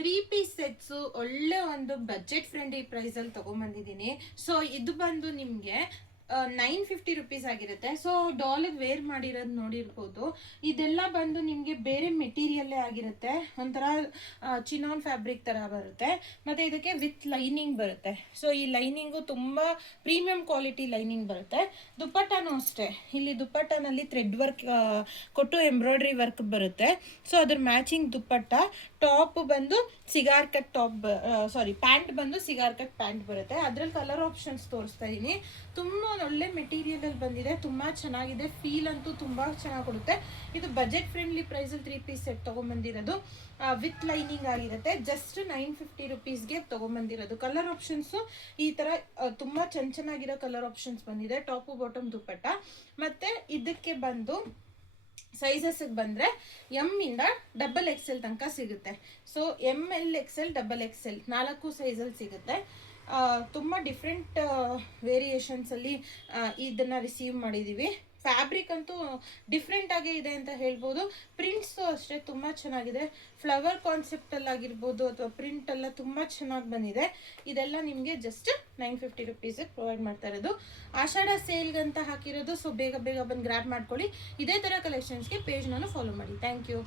3 piece sets ಒಳ್ಳೆ ಒಂದು budget friendly ಪ್ರೈಸಲ್ಲಿ ತೊಗೊಂಬಂದಿದ್ದೀನಿ. ಸೊ ಇದು ಬಂದು ನಿಮಗೆ 950 ರುಪೀಸ್ ಆಗಿರುತ್ತೆ. ಸೊ ಡಾಲಿಗೆ ವೇರ್ ಮಾಡಿರೋದು ನೋಡಿರ್ಬೋದು. ಇದೆಲ್ಲ ಬಂದು ನಿಮಗೆ ಬೇರೆ ಮೆಟೀರಿಯಲ್ಲೇ ಆಗಿರುತ್ತೆ, ಒಂಥರ ಚಿನಾನ್ ಫ್ಯಾಬ್ರಿಕ್ ಥರ ಬರುತ್ತೆ. ಮತ್ತು ಇದಕ್ಕೆ ವಿತ್ ಲೈನಿಂಗ್ ಬರುತ್ತೆ. ಸೊ ಈ ಲೈನಿಂಗು ತುಂಬ ಪ್ರೀಮಿಯಂ ಕ್ವಾಲಿಟಿ ಲೈನಿಂಗ್ ಬರುತ್ತೆ. ದುಪ್ಪಟ್ಟನೂ ಅಷ್ಟೇ, ಇಲ್ಲಿ ದುಪ್ಪಟ್ಟನಲ್ಲಿ ಥ್ರೆಡ್ ವರ್ಕ್ ಕೊಟ್ಟು ಎಂಬ್ರಾಯ್ಡ್ರಿ ವರ್ಕ್ ಬರುತ್ತೆ. ಸೊ ಅದ್ರ ಮ್ಯಾಚಿಂಗ್ ದುಪ್ಪಟ್ಟ. ಟಾಪ್ ಬಂದು ಸಿಗಾರ್ ಕಟ್ ಟಾಪ್, ಪ್ಯಾಂಟ್ ಬಂದು ಸಿಗಾರ್ ಕಟ್ ಪ್ಯಾಂಟ್ ಬರುತ್ತೆ. ಅದ್ರಲ್ಲಿ ಕಲರ್ ಆಪ್ಷನ್ಸ್ ತೋರಿಸ್ತಾ ಇದ್ದೀನಿ. ತುಂಬ ಒಳ್ಳೆ ಮೆಟೀರಿಯಲಲ್ಲಿ ಬಂದಿದೆ, ತುಂಬ ಚೆನ್ನಾಗಿದೆ. ಫೀಲ್ ಅಂತೂ ತುಂಬ ಚೆನ್ನಾಗಿ ಕೊಡುತ್ತೆ. ಇದು ಬಜೆಟ್ ಫ್ರೆಂಡ್ಲಿ ಪ್ರೈಸಲ್ಲಿ 3 ಪೀಸ್ ಸೆಟ್ ತೊಗೊಂಬಂದಿರೋದು. ವಿತ್ ಲೈನಿಂಗ್ ಆಗಿರುತ್ತೆ. ಜಸ್ಟ್ 950 ರುಪೀಸ್ಗೆ ತೊಗೊಂಬಂದಿರೋದು. ಕಲರ್ ಆಪ್ಷನ್ಸು ಈ ಥರ ತುಂಬ ಚೆನ್ನಾಗಿರೋ ಕಲರ್ ಆಪ್ಷನ್ಸ್ ಬಂದಿದೆ. Top bottom dupatta. ಮತ್ತು ಇದಕ್ಕೆ ಬಂದು ಸೈಜಸ್ಗೆ ಬಂದರೆ ಎಮ್ ಇಂದ XXL ತನಕ ಸಿಗುತ್ತೆ. ಸೊ ML XL XXL 4 ಸೈಜಲ್ಲಿ ಸಿಗುತ್ತೆ. ತುಂಬ ಡಿಫ್ರೆಂಟ್ ವೇರಿಯೇಷನ್ಸಲ್ಲಿ ಇದನ್ನು ರಿಸೀವ್ ಮಾಡಿದ್ದೀವಿ. ಫ್ಯಾಬ್ರಿಕ್ ಅಂತೂ ಡಿಫ್ರೆಂಟಾಗೇ ಇದೆ ಅಂತ ಹೇಳ್ಬೋದು. ಪ್ರಿಂಟ್ಸು ಅಷ್ಟೇ ತುಂಬ ಚೆನ್ನಾಗಿದೆ. ಫ್ಲವರ್ ಕಾನ್ಸೆಪ್ಟಲ್ಲಾಗಿರ್ಬೋದು ಅಥವಾ ಪ್ರಿಂಟೆಲ್ಲ ತುಂಬ ಚೆನ್ನಾಗಿ ಬಂದಿದೆ. ಇದೆಲ್ಲ ನಿಮಗೆ ಜಸ್ಟ್ 950 ರುಪೀಸಿಗೆ ಪ್ರೊವೈಡ್ ಮಾಡ್ತಾ ಇರೋದು. ಆಷಾಢ ಸೇಲ್ಗಂತ ಹಾಕಿರೋದು. ಸೊ ಬೇಗ ಬಂದು ಗ್ರ್ಯಾಬ್ ಮಾಡ್ಕೊಳ್ಳಿ. ಇದೇ ಥರ ಕಲೆಕ್ಷನ್ಸ್ಗೆ ಪೇಜ್ನ ಫಾಲೋ ಮಾಡಿ. Thank you.